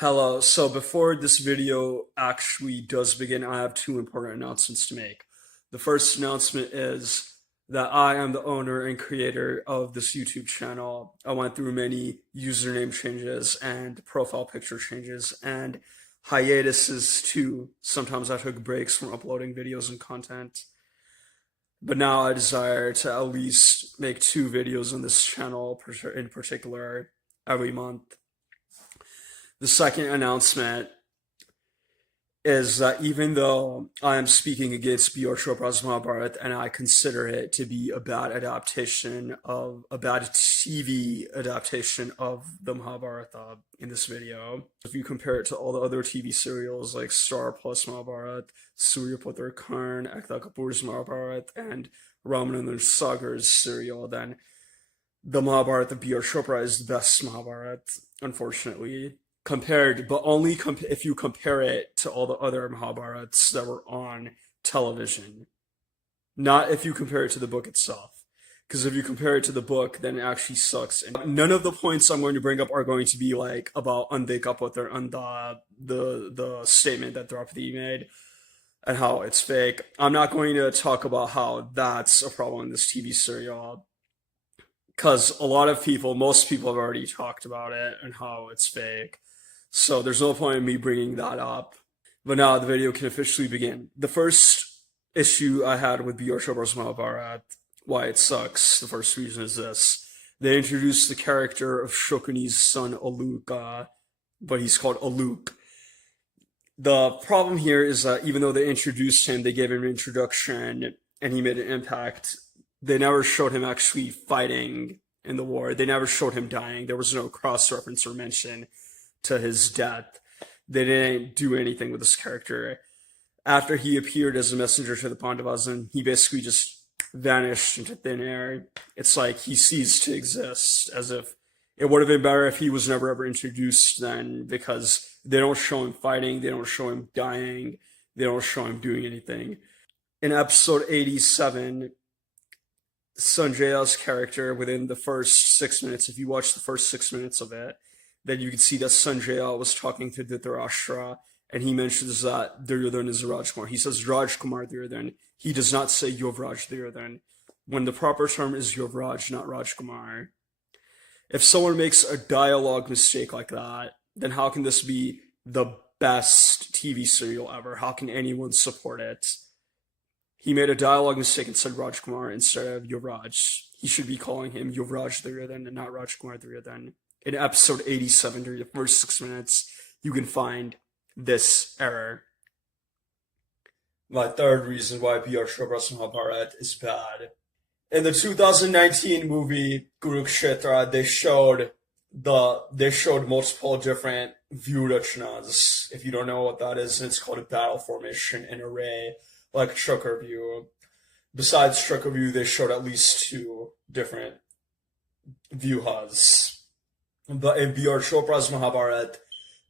Hello. So before this video actually does begin, I have two important announcements to make. The first announcement is that I am the owner and creator of this YouTube channel. I went through many username changes and profile picture changes and hiatuses too. Sometimes I took breaks from uploading videos and content. But now I desire to at least make two videos on this channel in particular every month. The second announcement is that even though I am speaking against B.R. Chopra's Mahabharata and I consider it to be a bad TV adaptation of the Mahabharata in this video, if you compare it to all the other TV serials like Star Plus Mahabharata, Surya Putra Karn, Ekta Kapoor's Mahabharata, and Ramanand Sagar's serial, then the Mahabharata of B.R. Chopra is the best Mahabharata, unfortunately. But only if you compare it to all the other Mahabharats that were on television. Not if you compare it to the book itself. Because if you compare it to the book, then it actually sucks. And none of the points I'm going to bring up are going to be like about Ande Kapoor and the statement that Draupadi made and how it's fake. I'm not going to talk about how that's a problem in this TV serial. Because most people have already talked about it and how it's fake. So there's no point in me bringing that up. But now the video can officially begin. The first issue I had with B.R. Chopra's Mahabharata, why it sucks, the first reason is this. They introduced the character of Shukuni's son, Aluk, but he's called Aluk. The problem here is that even though they introduced him, they gave him an introduction, and he made an impact, they never showed him actually fighting in the war. They never showed him dying. There was no cross-reference or mention to his death. They didn't do anything with this character. After he appeared as a messenger to the Pandavas, and he basically just vanished into thin air. It's like he ceased to exist, as if it would have been better if he was never ever introduced then, because they don't show him fighting, they don't show him dying, they don't show him doing anything. In episode 87, Sanjaya's character, within the first 6 minutes, if you watch the first 6 minutes of it, then you can see that Sanjaya was talking to Dhritarashtra, and he mentions that Duryodhana is a Rajkumar. He says Rajkumar Duryodhana. He does not say Yuvraj Duryodhana, when the proper term is Yuvraj, not Rajkumar. If someone makes a dialogue mistake like that, then how can this be the best TV serial ever? How can anyone support it? He made a dialogue mistake and said Rajkumar instead of Yuvraj. He should be calling him Yuvraj Duryodhana and not Rajkumar Duryodhana. In episode 87, during the first 6 minutes, you can find this error. My third reason why B.R. Chopra's Mahabharata is bad. In the 2019 movie Kurukshetra, they showed multiple different view rachanas. If you don't know what that is, it's called a battle formation, an array, like a chakra view. Besides chakra view, they showed at least two different vyuhas. But in B.R. Chopra's Mahabharata,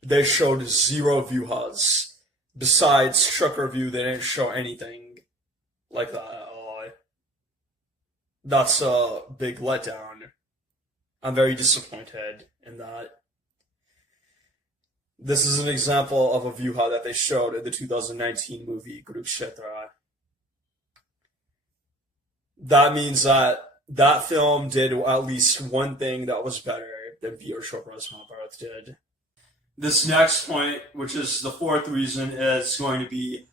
they showed zero vyuhas. Besides chakra view, they didn't show anything like that at all. That's a big letdown. I'm very disappointed in that. This is an example of a vyuha that they showed in the 2019 movie Kurukshetra. That means that film did at least one thing that was better than B.R. Chopra's Mahabharata did. This next point, which is the fourth reason, is going to be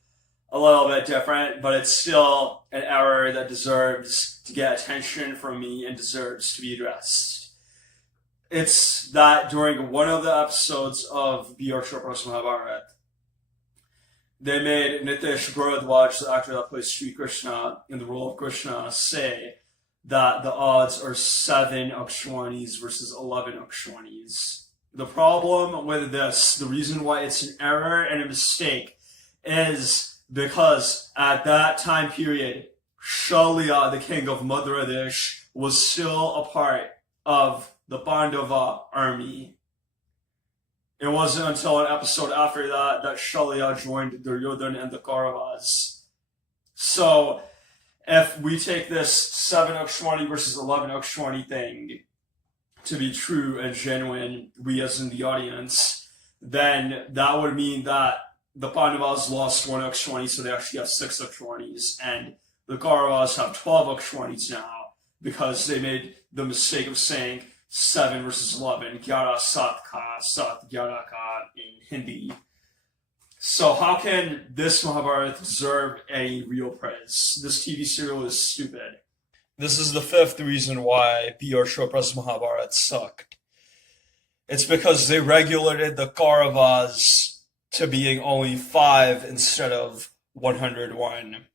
a little bit different, but it's still an error that deserves to get attention from me and deserves to be addressed. It's that during one of the episodes of B.R. Chopra's Mahabharata, they made Nitish Bharadwaj, the actor that plays Sri Krishna in the role of Krishna, say that the odds are 7 Akshwanis versus 11 Akshwanis. The problem with this, the reason why it's an error and a mistake, is because at that time period, Shalya, the king of Madhura Desh, was still a part of the Pandava army. It wasn't until an episode after that Shalya joined Duryodhana and the Kauravas. So, if we take this 7 Akshwani versus 11 Akshwani thing to be true and genuine, we as in the audience, then that would mean that the Pandavas lost 1 Akshwani, so they actually have 6 Akshwanis, and the Kauravas have 12 Akshwanis now, because they made the mistake of saying 7 versus 11, Gyara Sat Ka, Sat Gyara Ka in Hindi. So how can this Mahabharata deserve any real praise? This TV serial is stupid. This is the 5th reason why B.R. Chopra's Mahabharata sucked. It's because they regulated the Kauravas to being only 5 instead of 101.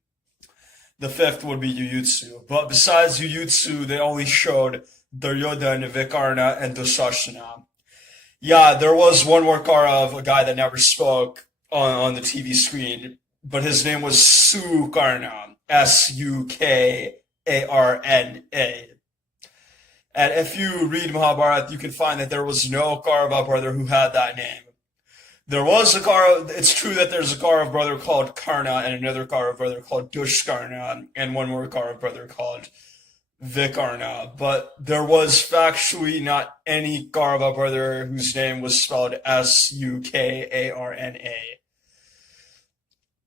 The 5th would be Jujutsu. But besides Jujutsu, they only showed Duryodhana, Vikarna, and Dushashana. Yeah, there was one more Kaurav, a guy that never spoke on the TV screen, but his name was Sukarna, Sukarna. And if you read Mahabharata, you can find that there was no Kaurava brother who had that name. There was a Kaurav, it's true that there's a Kaurav brother called Karna, and another Kaurav brother called Dushkarna, and one more Kaurav brother called Vikarna, but there was factually not any Kaurava brother whose name was spelled Sukarna.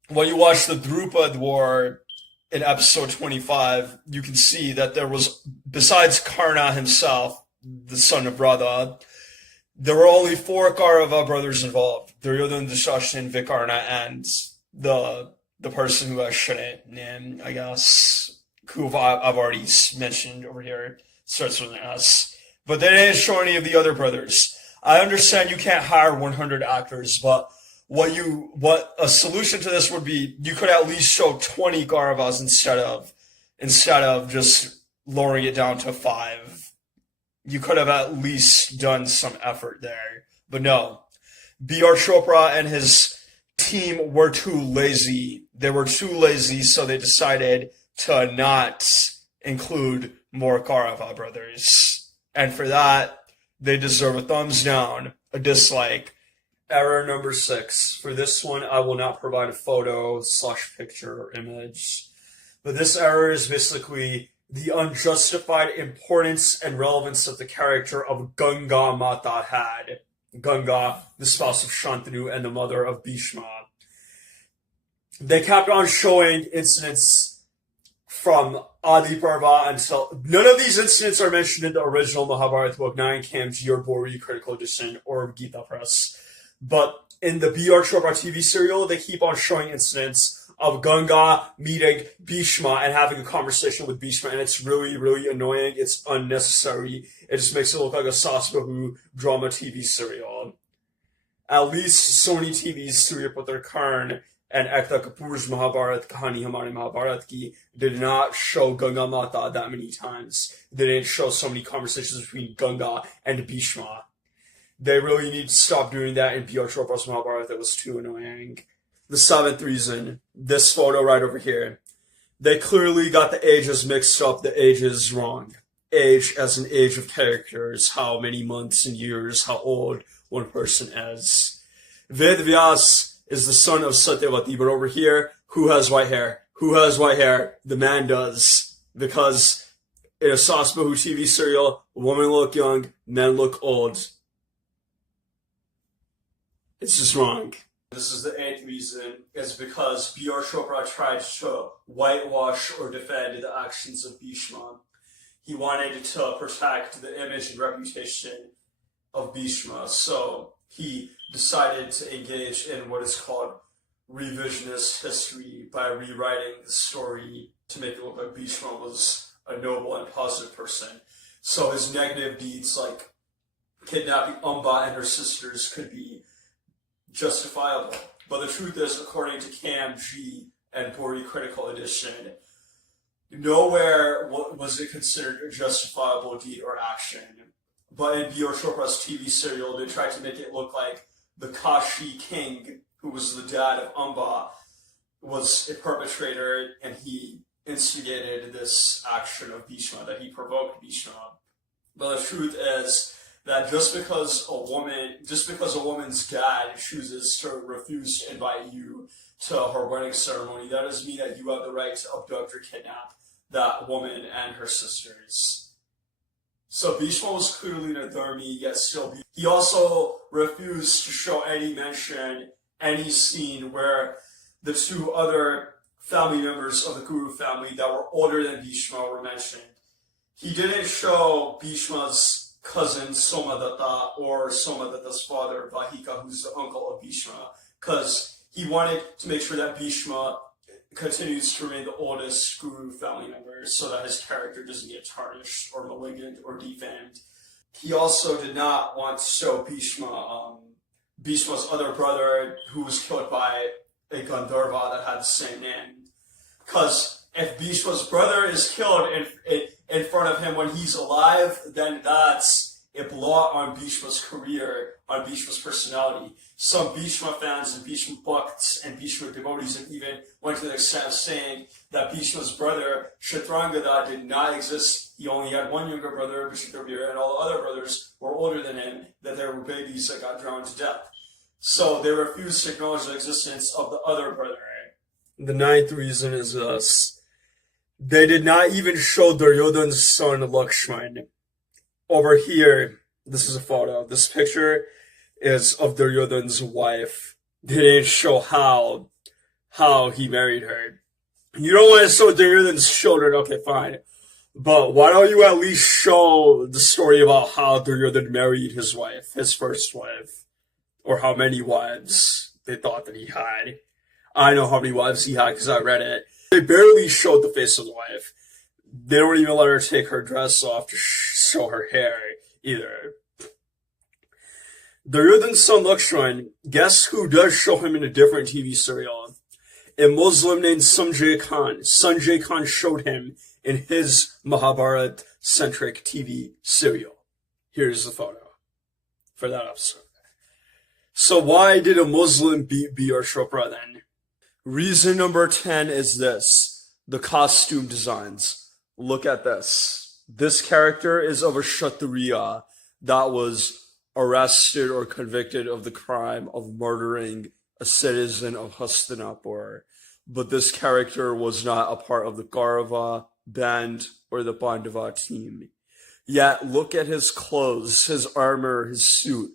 When you watch the Drupad War in episode 25, you can see that there was, besides Karna himself, the son of Radha, there were only 4 Kaurava brothers involved: Duryodhana, Dushashana, Vikarna, and the person who I shouldn't name, I guess, who I've already mentioned over here, starts with an S. But they didn't show any of the other brothers. I understand you can't hire 100 actors, but what a solution to this would be, you could at least show 20 Kauravas instead of just lowering it down to 5. You could have at least done some effort there. But no. B.R. Chopra and his team were too lazy. They were too lazy, so they decided to not include more Kaurava brothers. And for that, they deserve a thumbs down, a dislike. Error number 6. For this one, I will not provide a photo/picture or image. But this error is basically the unjustified importance and relevance that the character of Ganga Mata had. Ganga, the spouse of Shantanu and the mother of Bhishma. They kept on showing incidents from Adi Parva until... None of these incidents are mentioned in the original Mahabharata book, 9 Kamji or Bori Critical Edition or Gita Press. But in the B.R. Chopra TV serial, they keep on showing incidents of Ganga meeting Bhishma and having a conversation with Bhishma, and it's really, really annoying. It's unnecessary. It just makes it look like a Sasbahu drama TV serial. At least Sony TV's Surya Putra Karn and Ekta Kapoor's Mahabharat Kahani Hamare Mahabharat Ki did not show Ganga Mata that many times. They didn't show so many conversations between Ganga and Bhishma. They really need to stop doing that in B.R. Chopra's Mahabharata. That was too annoying. The 7th reason, this photo right over here. They clearly got the ages mixed up. The age is wrong. Age as an age of characters, how many months and years, how old one person is. Ved Vyas is the son of Satyavati, but over here, who has white hair? Who has white hair? The man does. Because in a Sasbahu TV serial, women look young, men look old. It's just wrong. This is the 8th reason, is because B.R. Chopra tried to whitewash or defend the actions of Bhishma. He wanted to protect the image and reputation of Bhishma, so he decided to engage in what is called revisionist history by rewriting the story to make it look like Bhishma was a noble and positive person. So his negative deeds, like kidnapping Amba and her sisters, could be justifiable. But the truth is, according to Cam G and Bori Critical Edition, nowhere was it considered a justifiable deed or action. But in B.R. Chopra's TV serial, they tried to make it look like the Kashi king, who was the dad of Amba, was a perpetrator, and he instigated this action of Bhishma, that he provoked Bhishma. But the truth is that just because a woman's dad chooses to refuse to invite you to her wedding ceremony, that doesn't mean that you have the right to abduct or kidnap that woman and her sisters. So Bhishma was clearly a Dharmi, yet still he also refused to show any mention, any scene where the two other family members of the Kuru family that were older than Bhishma were mentioned. He didn't show Bhishma's cousin Somadatta or Somadatta's father Vahika, who's the uncle of Bhishma, because he wanted to make sure that Bhishma continues to remain the oldest Kuru family member so that his character doesn't get tarnished or malignant or defamed. He also did not want to show Bhishma's other brother who was killed by a Gandharva that had the same name. Because if Bhishma's brother is killed in front of him when he's alive, then that's a blot on Bhishma's career, on Bhishma's personality. Some Bhishma fans and Bhishma bhakts and Bhishma devotees have even went to the extent of saying that Bhishma's brother, Kshatrangada, did not exist. He only had one younger brother, Vishnudev, and all the other brothers were older than him, that they were babies that got drowned to death. So they refused to acknowledge the existence of the other brother. The ninth reason is this. They did not even show Duryodhana's son Lakshman. Over here, this is a photo. This picture is of Duryodhana's wife. They didn't show how he married her. You don't want to show Duryodhana's children, okay, fine. But why don't you at least show the story about how Duryodhana married his wife, his first wife, or how many wives they thought that he had. I know how many wives he had because I read it. They barely showed the face of the wife. They don't even let her take her dress off to show her hair either. Duryodhana's son Lakshman, guess who does show him in a different TV serial? A Muslim named Sanjay Khan. Sanjay Khan showed him in his Mahabharat-centric TV serial. Here's the photo for that episode. So why did a Muslim beat B.R. Chopra then? Reason number 10 is this. The costume designs. Look at this. This character is of a Kshatriya that was arrested or convicted of the crime of murdering a citizen of Hastinapur. But this character was not a part of the Kaurava band or the Pandava team. Yet look at his clothes, his armor, his suit.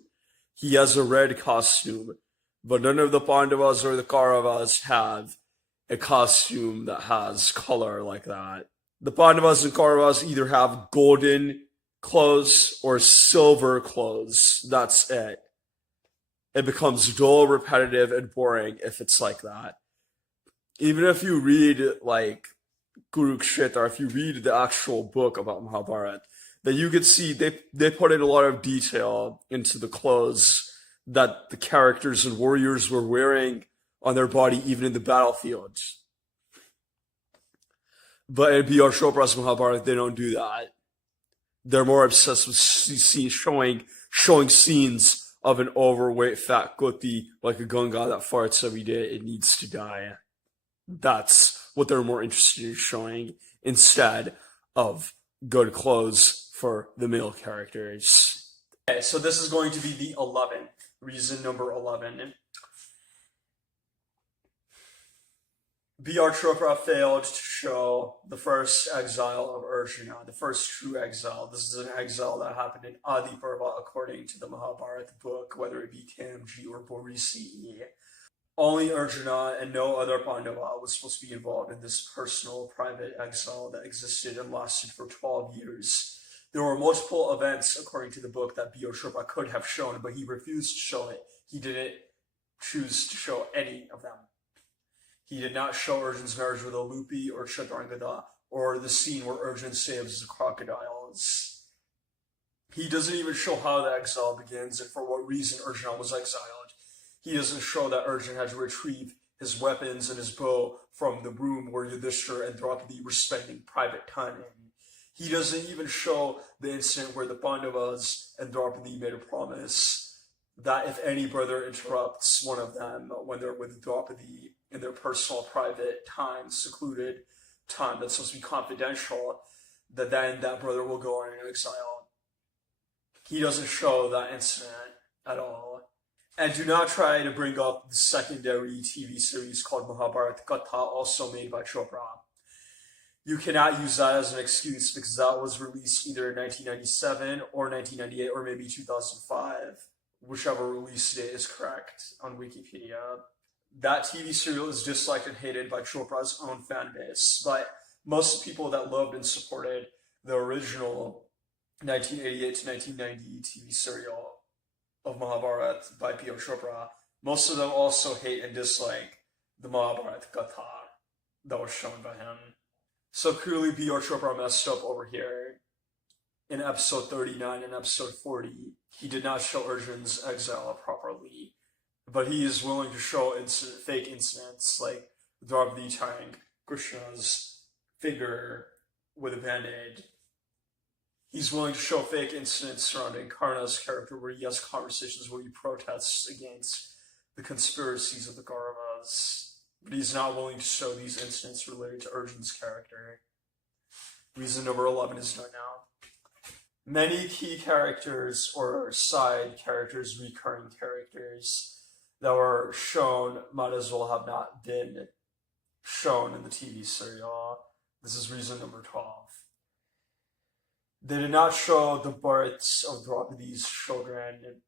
He has a red costume, but none of the Pandavas or the Kauravas have a costume that has color like that. The Pandavas and Kauravas either have golden clothes or silver clothes. That's it. It becomes dull, repetitive, and boring if it's like that. Even if you read like Kurukshetra, if you read the actual book about Mahabharata, that you could see they put in a lot of detail into the clothes that the characters and warriors were wearing on their body, even in the battlefield. But in B.R. Chopra's Mahabharata, they don't do that. They're more obsessed with showing scenes of an overweight fat kuti like a Ganga that farts every day. It needs to die. That's what they're more interested in showing instead of good clothes for the male characters. Okay, so this is going to be the 11th. Reason number 11. B.R. Chopra failed to show the first exile of Arjuna, the first true exile. This is an exile that happened in Adi Parva according to the Mahabharata book, whether it be Kamji or Borisi. Only Arjuna and no other Pandava was supposed to be involved in this personal, private exile that existed and lasted for 12 years. There were multiple events, according to the book, that B.R. Chopra could have shown, but he refused to show it. He didn't choose to show any of them. He did not show Arjun's marriage with a Lupi or Chadrangada, or the scene where Arjun saves the crocodiles. He doesn't even show how the exile begins and for what reason Arjuna was exiled. He doesn't show that Arjun had to retrieve his weapons and his bow from the room where Yudhishthira and Draupadi were spending private time in. He doesn't even show the incident where the Pandavas and Draupadi made a promise that if any brother interrupts one of them when they're with Draupadi in their personal, private time, secluded time that's supposed to be confidential, that then that brother will go on in exile. He doesn't show that incident at all. And do not try to bring up the secondary TV series called Mahabharata Katha, also made by Chopra. You cannot use that as an excuse because that was released either in 1997 or 1998 or maybe 2005, whichever release date is correct on Wikipedia. That TV serial is disliked and hated by Chopra's own fan base, but most people that loved and supported the original 1988 to 1990 TV serial of Mahabharat by P.O. Chopra, most of them also hate and dislike the Mahabharat Gatha that was shown by him. So clearly P.O. Chopra messed up over here. In episode 39 and episode 40, he did not show Arjun's exile properly, but he is willing to show fake incidents like Draupadi tying Krishna's finger with a band-aid. He's willing to show fake incidents surrounding Karna's character where he has conversations where he protests against the conspiracies of the Kauravas, but he's not willing to show these incidents related to Arjun's character. Reason number 11 is done now. Many key characters or side characters, recurring characters that were shown might as well have not been shown in the TV serial. This is reason number 12. They did not show the births of Draupadi's children.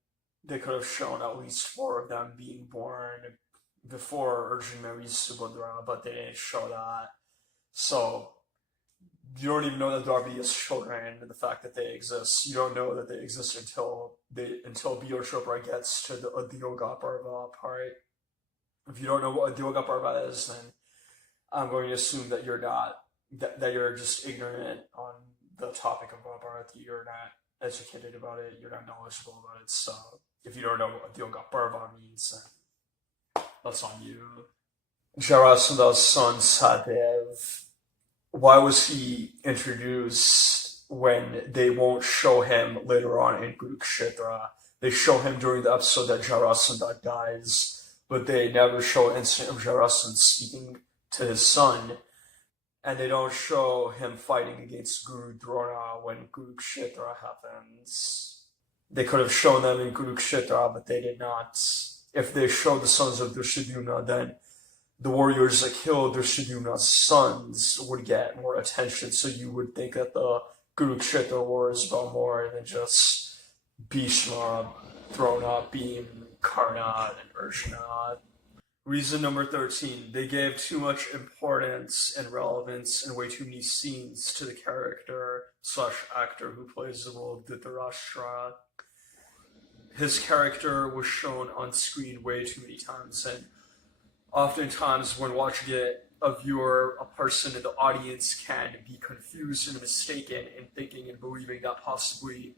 They could have shown at least 4 of them being born before Arjun marries Subhadra, but they didn't show that. So you don't even know that Draupadi has children, and the fact that they exist. You don't know that they exist until B.O. Chopra gets to the Adyoga Parva part. If you don't know what Adyoga Parva is, then I'm going to assume that you're not, that you're just ignorant on the topic of Mahabharata. You're not educated about it, you're not knowledgeable about it. So if you don't know what Adyoga Parva means, then that's on you. Jarasandha's son Sadev. Why was he introduced when they won't show him later on in Kurukshetra? They show him during the episode that Jarasandha dies, but they never show an incident of Jarasandha speaking to his son, and they don't show him fighting against Guru Drona when Kurukshetra happens. They could have shown them in Kurukshetra, but they did not. If they showed the sons of Drishtadyumna, then the warriors that killed Drishtadyumna's sons would get more attention, so you would think that the Kurukshetra war is about more than just Bhishma, Drona, Bhim, Karna, and Arjuna. Reason number 13, they gave too much importance and relevance and way too many scenes to the character / actor who plays the role of Dhritarashtra. His character was shown on screen way too many times, and oftentimes when watching it, a viewer, a person in the audience can be confused and mistaken in thinking and believing that possibly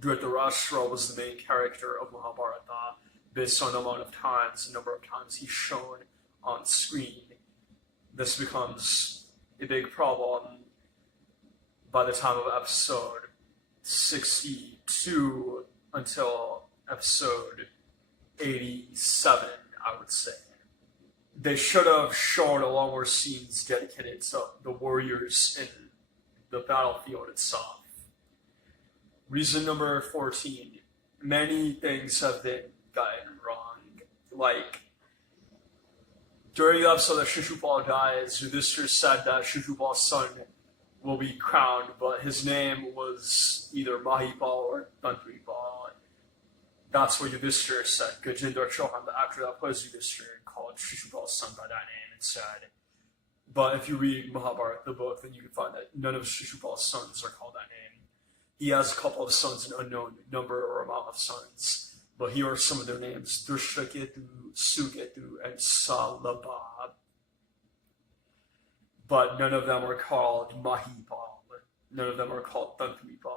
Dhritarashtra was the main character of Mahabharata based on the amount of times, the number of times he's shown on screen. This becomes a big problem by the time of episode 62 until episode 87, I would say. They should have shown a lot more scenes dedicated to the warriors in the battlefield itself. Reason number 14. Many things have been gotten wrong. Like, during the episode that Shishupal dies, Yudhishthira said that Shishupal's son will be crowned, but his name was either Mahipal or Tantripal. That's what Yudhishthira said. Gajendra Chauhan, the actor that plays Yudhishthira, called Shishupal's son by that name instead. But if you read Mahabharata, the book, then you can find that none of Shishupal's sons are called that name. He has a couple of sons, an unknown number or amount of sons. But here are some of their names: Drishtaketu, Suketu, and Salabha. But none of them are called Mahipal. None of them are called Tantripal.